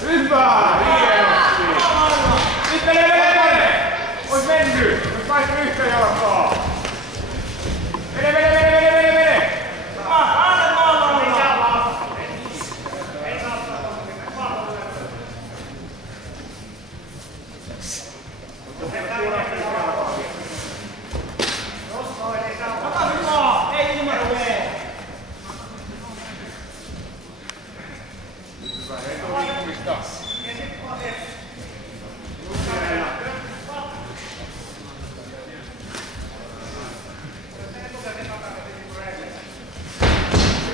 Hyvä! Hienosti! Nyt mene! Ois mennyt! Ois kaikki yhtä jalkaa! Mene! Anna maalla! Ei saa ei ymmärrä mene! Hyvä, ei ole liikkumista.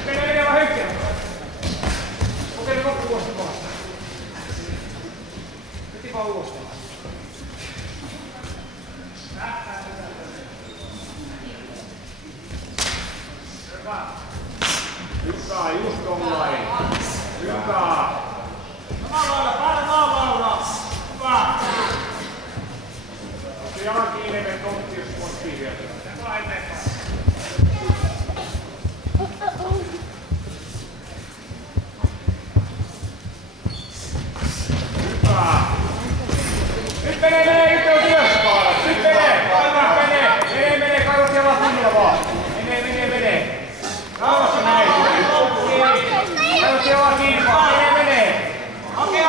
Mene vaan hetken. Kokeile loppuvuosta kohasta. Heti vaan uudestaan. Hyvä, just tollain. Hyvä. Maalailla. Hyvä. Se jalan kiinni, me tontti, jos ponttiin vielä. Hyvä. Nyt mene, nyt on työskaalat. Nyt mene, kaivot jalat kunnolla vaan. Mene. Rauhassa mene. Kaivot jalat kiinni vaan, mene. Hake.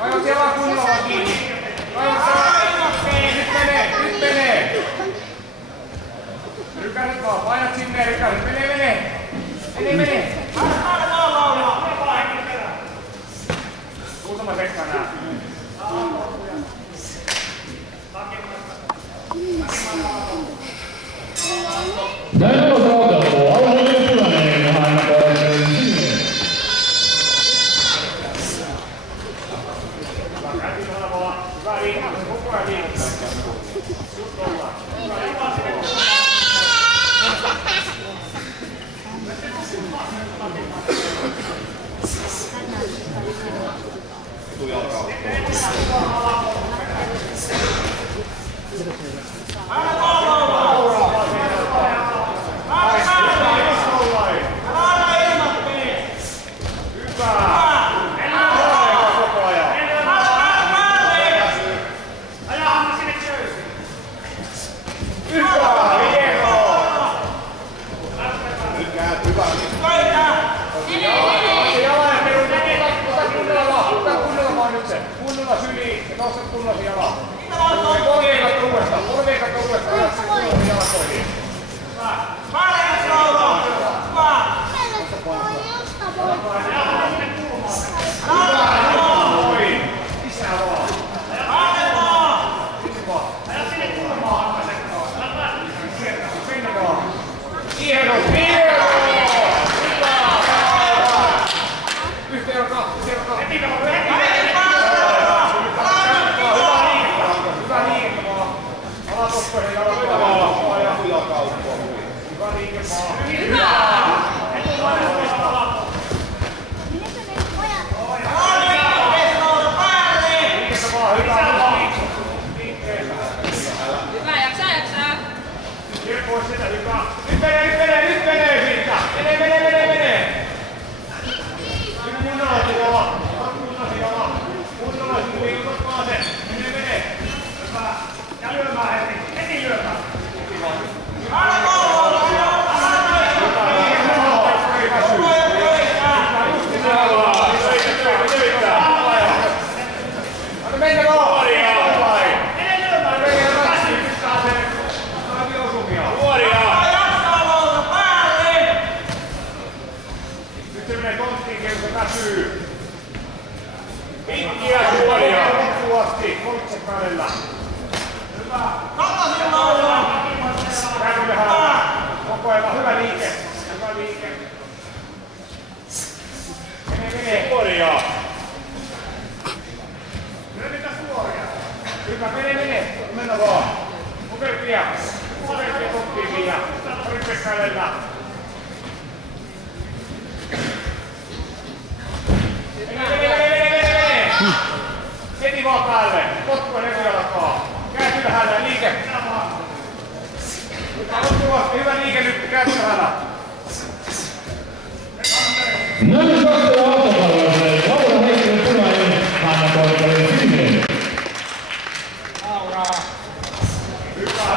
Kaivot jalat kunnolla vaan kiinni. Nyt mene. Rykäset vaan, painat sinne, rykäset. Mene. Muutama sekka nää. Näin on saateltu. Alueen Punainen aina toinen sinne. Hyvä liikkeellä, koko ajan liikkeellä. Just ollaan. Hyvä liikkeellä. Kunnolla syliin ja nosta kunnolla jalat. Polveikattu uudestaan. Kunnolla jalkoihin. Lisää vaan. Sinne vaan. Hienosti. Yhteen jalkaan. Alakoskoinen jalkaa ja hujakauppua. Hyvä liike maa. Hyvä! Liikettä vaan, hyvä. Hyvä, jaksaa. Sieltä pois sitä, hyvä. Nyt menee siitä. Mene. Nyt kunnolla se jala. Kunnolla se liikut vaan sen. Mene. Hyvä. Ja lyömään heti lyömään. Anna koululla! Anna mennä vaan! Mene lyömään! Pistää sen. Saa osumia. Jaksaa päälle! Nyt se menee tonttiin, kun se väsyy. Pitkiä suoria. Loppuasti. Koltsen välillä. Hyvä. Takaisin laulaa! Käydä vähän. Koko ajan hyvä liike. Mene. Suoria. Mene suoria. Hyvä, mene. Mennä vaan. Mukertia tonttiin siinä. kädellä. Heti vaan päälle. Potkua revialakaa. Käät ylhäällä. Liike. Hyvä liike nyt. Käät ylhäällä. Näin kaksi autopalveluille. Laura Heikkinen punainen. Hanna Korkeinen sininen. Laura. Hyvä.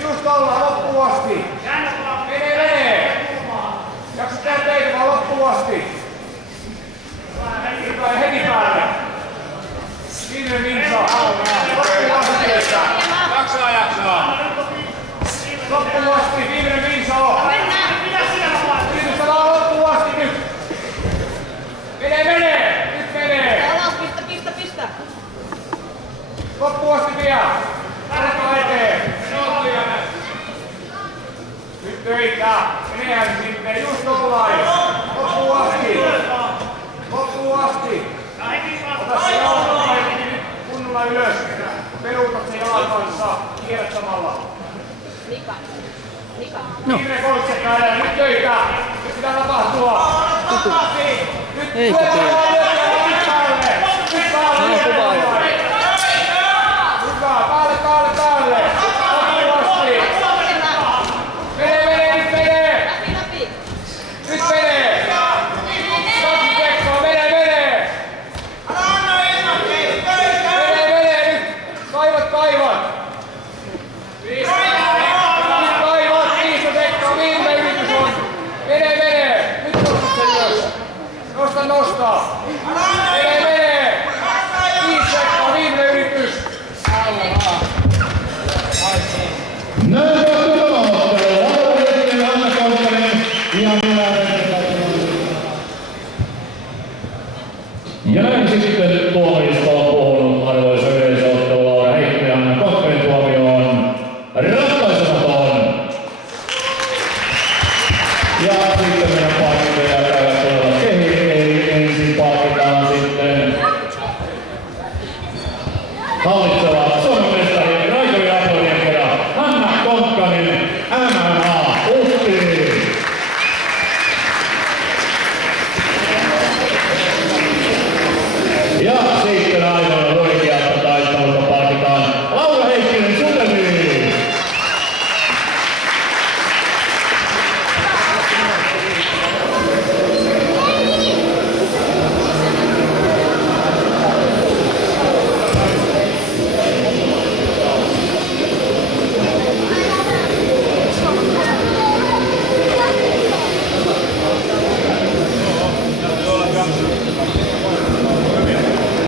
Just ollaan loppuun asti. Mene. Jaksa tehdä teitä vaan loppuun asti. Heti päälle. Viimeinen minsa. Loppuun asti teistä. Jaksaa. Loppuun asti. Viimeinen minsa on. Yritystä vaan loppuun asti nyt. Mene. Nyt menee. Pistä. Loppuun asti vielä. Lähdetään eteen. Nyt töitä. Menehän sinne. Just ollaan. Loppuun asti. Ota se jalka kunnolla ylös. Peruutat sen jalan kanssa. Kierrät samalla. Mika. Viimeinen koltse käydään. Nyt töitä. Nyt pitää tapahtua. Nyt tuetaan. Nyt päälle. Hyvä. Päälle. Loppuun asti. Mene. Nyt menee. Kaksi tekkoa. Mene. Mene. Nyt. Kaivat. Nyt kaivat. 5 tekkoa. Viimeinen yritys on. Mene. Nyt nostat sen ylös. Nostaa. Mene. 5 tekkoa. Viimeinen yritys. Näin kaksi autopalveluille. Laura Heikkinen, Hanna Korkeinen ja minä. Ja näin sitten